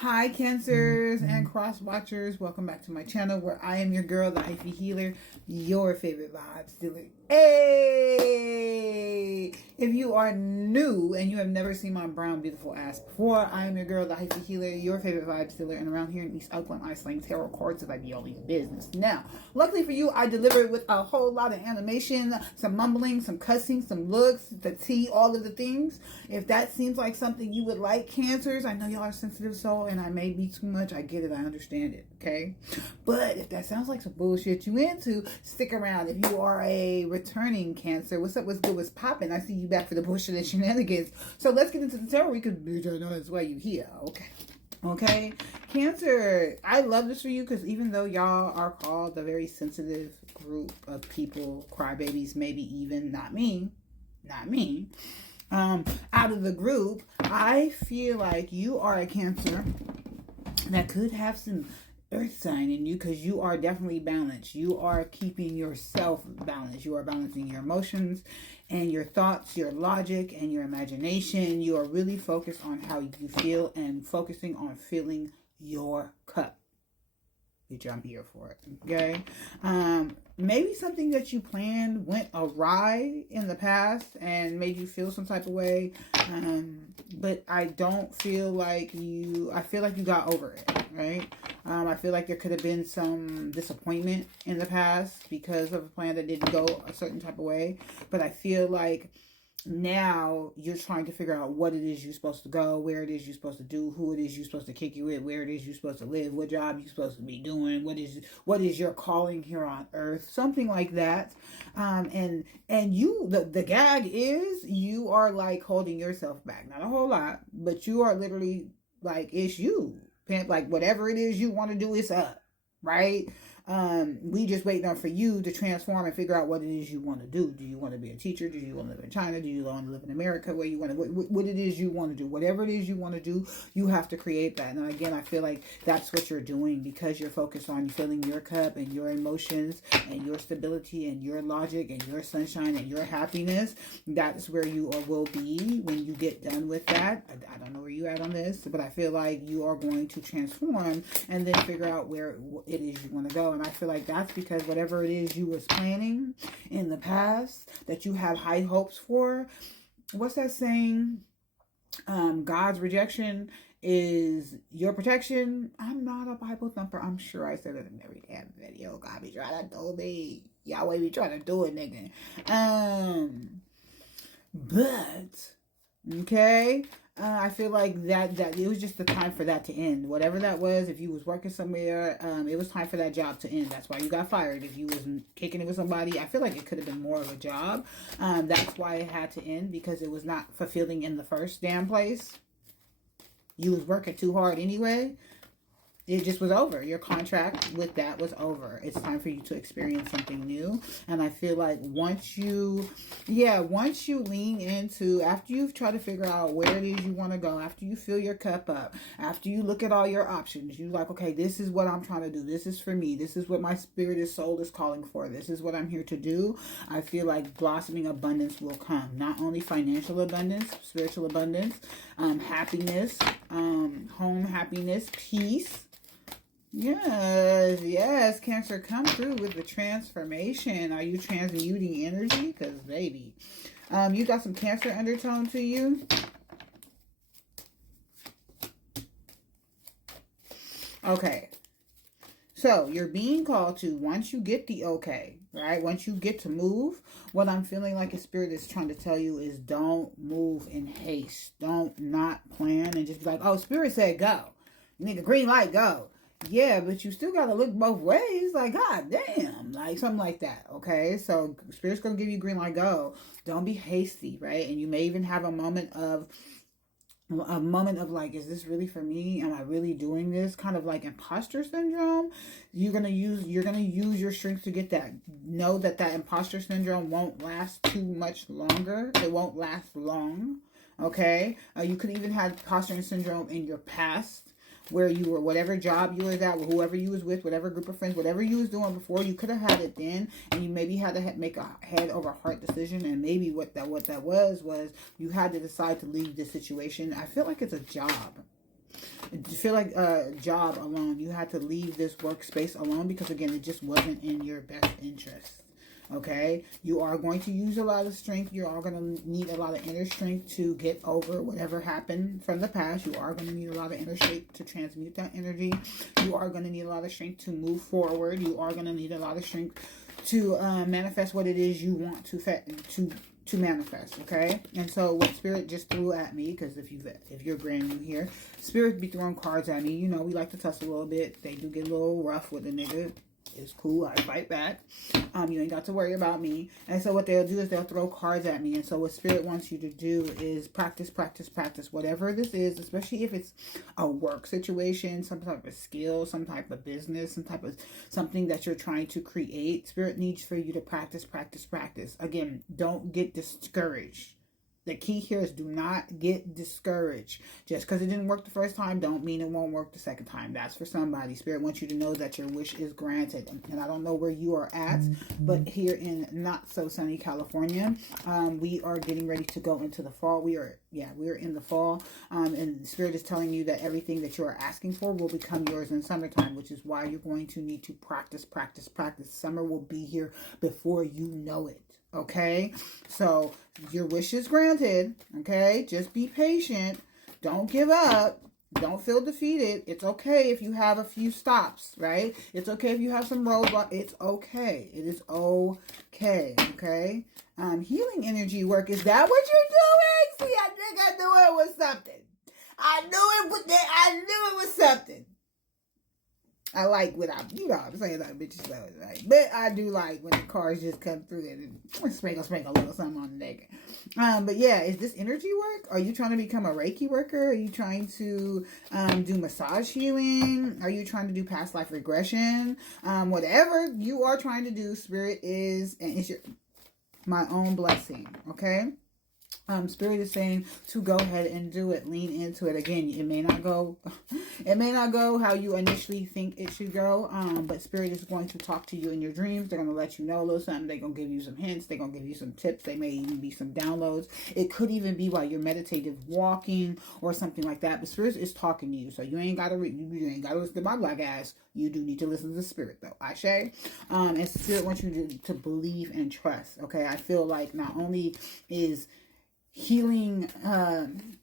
Hi Cancers and cross watchers, welcome back to my channel where I am your girl, the Hyphy healer, your favorite vibes dealer. Hey! If you are new and you have never seen my brown beautiful ass before, I am your girl, the Hyphy healer, your favorite vibes dealer, and around here in East Oakland, I slang tarot cards if I be all in business. Now, luckily for you, I deliver it with a whole lot of animation, some mumbling, some cussing, some looks, the tea, all of the things. If that seems like something you would like, Cancers, I know y'all are sensitive soul and I may be too much. I get it. I understand it. Okay. But if that sounds like some bullshit you into, stick around. If you are a returning Cancer, what's up? What's good? What's popping? I see you back for the bullshit and shenanigans. So let's get into the tarot because bitch, I know that's why you here. Okay. Okay. Cancer, I love this for you because even though y'all are called a very sensitive group of people, crybabies, maybe even not me, out of the group, I feel like you are a Cancer that could have some earth sign in you because you are definitely balanced. You are keeping yourself balanced. You are balancing your emotions and your thoughts, your logic and your imagination. You are really focused on how you feel and focusing on filling your cup. Which I'm here for it. Okay. Maybe something that you planned went awry in the past and made you feel some type of way. But I don't feel like I feel like you got over it, right? I feel like there could have been some disappointment in the past because of a plan that didn't go a certain type of way. But I feel like now you're trying to figure out what it is you're supposed to go, where it is you're supposed to do, who it is you're supposed to kick you with, where it is you're supposed to live, what job you're supposed to be doing, what is your calling here on earth, something like that. And you, the gag is you are like holding yourself back, not a whole lot, but you are literally like, it's you, like whatever it is you want to do, it's up, right? We just waiting on for you to transform and figure out what it is you want to do. Do you want to be a teacher? Do you want to live in China? Do you want to live in America? Where you want to, what it is you want to do, whatever it is you want to do, you have to create that. And again, I feel like that's what you're doing because you're focused on filling your cup and your emotions and your stability and your logic and your sunshine and your happiness. That's where you will be when you get done with that. I don't know where you at on this, but I feel like you are going to transform and then figure out where it is you want to go. And I feel like that's because whatever it is you was planning in the past that you have high hopes for, what's that saying? God's rejection is your protection. I'm not a Bible thumper. I'm sure I said it in every damn video. God be trying to do me. Yahweh be trying to do it, nigga. But okay. I feel like that it was just the time for that to end. Whatever that was, if you was working somewhere, it was time for that job to end. That's why you got fired. If you was kicking it with somebody, I feel like it could have been more of a job. That's why it had to end because it was not fulfilling in the first damn place. You was working too hard anyway. It just was over. Your contract with that was over. It's time for you to experience something new. And I feel like once you lean into, after you've tried to figure out where it is you want to go, after you fill your cup up, after you look at all your options, you're like, okay, this is what I'm trying to do. This is for me. This is what my spirit and soul is calling for. This is what I'm here to do. I feel like blossoming abundance will come. Not only financial abundance, spiritual abundance, happiness, home happiness, peace. Yes, Cancer, come through with the transformation. Are you transmuting energy? Because, baby, you got some Cancer undertone to you. Okay. So, you're being called to, once you get the okay, right? Once you get to move, what I'm feeling like a spirit is trying to tell you is don't move in haste. Don't not plan and just be like, oh, spirit said go. Nigga, green light, go. Yeah, but you still got to look both ways. Like, God damn. Like, something like that. Okay? So, Spirit's going to give you green light, go. Don't be hasty, right? And you may even have a moment of like, is this really for me? Am I really doing this? Kind of like imposter syndrome. You're going to use your strength to get that. Know that imposter syndrome won't last too much longer. It won't last long. Okay? You could even have imposter syndrome in your past, where you were, whatever job you was at, whoever you was with, whatever group of friends, whatever you was doing before, you could have had it then, and you maybe had to make a head over heart decision, and maybe what that was you had to decide to leave this situation. I feel like it's a job. I feel like job alone. You had to leave this workspace alone because, again, it just wasn't in your best interest. Okay, you are going to use a lot of strength. You are going to need a lot of inner strength to get over whatever happened from the past. You are going to need a lot of inner strength to transmute that energy. You are going to need a lot of strength to move forward. You are going to need a lot of strength to manifest what it is you want to manifest. Okay, and so what Spirit just threw at me, because if you're brand new here, Spirit be throwing cards at me. You know, we like to tussle a little bit. They do get a little rough with the nigga. It's cool. I fight back. You ain't got to worry about me. And so what they'll do is they'll throw cards at me. And so what Spirit wants you to do is practice, practice, practice. Whatever this is, especially if it's a work situation, some type of skill, some type of business, some type of something that you're trying to create. Spirit needs for you to practice, practice, practice. Again, don't get discouraged. The key here is do not get discouraged. Just because it didn't work the first time, don't mean it won't work the second time. That's for somebody. Spirit wants you to know that your wish is granted. And I don't know where you are at, but here in not so sunny California, we are getting ready to go into the fall. We're in the fall. And Spirit is telling you that everything that you are asking for will become yours in summertime, which is why you're going to need to practice, practice, practice. Summer will be here before you know it. Okay, so your wish is granted. Okay, just be patient. Don't give up. Don't feel defeated. It's okay if you have a few stops, right? It's okay if you have some roadblocks. It's okay. It is okay. Okay. Healing energy work. Is that what you're doing? See, I think I knew it was something. I knew it was something. I like what I'm saying, like bitches love it, right? But I do like when the cars just come through and sprinkle a little something on the naked. But yeah, is this energy work? Are you trying to become a Reiki worker? Are you trying to do massage healing? Are you trying to do past life regression? Whatever you are trying to do, Spirit is, and it's my own blessing, okay? Spirit is saying to go ahead and do it. Lean into it. Again, it may not go how you initially think it should go. But Spirit is going to talk to you in your dreams. They're going to let you know a little something. They're going to give you some hints. They're going to give you some tips. They may even be some downloads. It could even be while you're meditative walking or something like that. But Spirit is talking to you. So you ain't got to listen to my black ass. You do need to listen to the Spirit though. Ashe. And Spirit wants you to believe and trust. Okay. I feel like not only is healing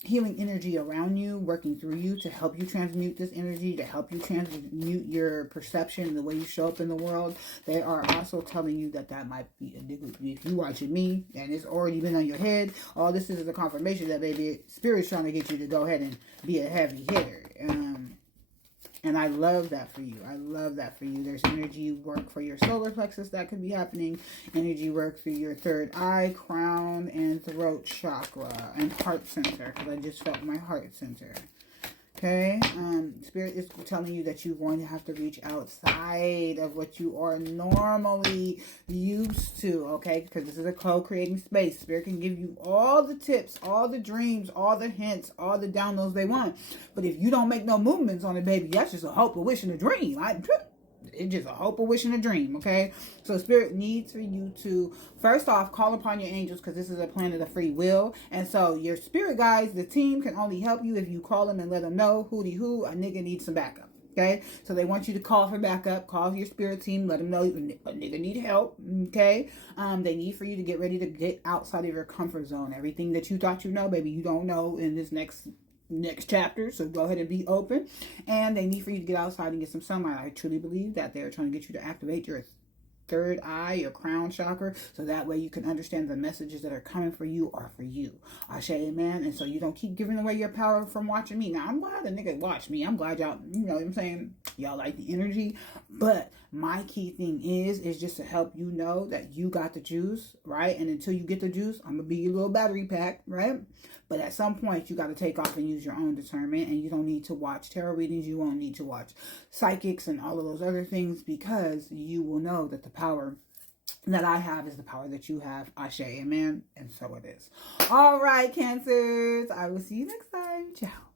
energy around you, working through you to help you transmute this energy, to help you transmute your perception, the way you show up in the world. They are also telling you that might be if you watching me and it's already been on your head. All this is a confirmation that baby Spirit's trying to get you to go ahead and be a heavy hitter. And I love that for you. I love that for you. There's energy work for your solar plexus that could be happening. Energy work for your third eye, crown, and throat chakra, and heart center. Because I just felt my heart center. Okay, Spirit is telling you that you're going to have to reach outside of what you are normally used to, okay? Because this is a co-creating space. Spirit can give you all the tips, all the dreams, all the hints, all the downloads they want. But if you don't make no movements on it, baby, that's just a hope, a wish, and a dream. It's just a hope, a wish, and a dream, okay? So Spirit needs for you to, first off, call upon your angels, because this is a planet of free will. And so your spirit guides, the team, can only help you if you call them and let them know, hooty-hoo, a nigga needs some backup, okay? So they want you to call for backup, call your spirit team, let them know a nigga need help, okay? They need for you to get ready to get outside of your comfort zone. Everything that you thought you know, baby, you don't know in this next chapter, so go ahead and be open. And they need for you to get outside and get some sunlight. I truly believe that they're trying to get you to activate your third eye, your crown chakra, so that way you can understand the messages that are coming for you are for you. Ashe, amen. And so you don't keep giving away your power from watching me. Now, I'm glad the nigga watched me. I'm glad y'all, you know what I'm saying? Y'all like the energy. But my key thing is just to help you know that you got the juice, right? And until you get the juice, I'm going to be your little battery pack, right? But at some point, you got to take off and use your own discernment. And you don't need to watch tarot readings. You won't need to watch psychics and all of those other things, because you will know that the power that I have is the power that you have. Ashe, amen. And so it is. All right, Cancers. I will see you next time. Ciao.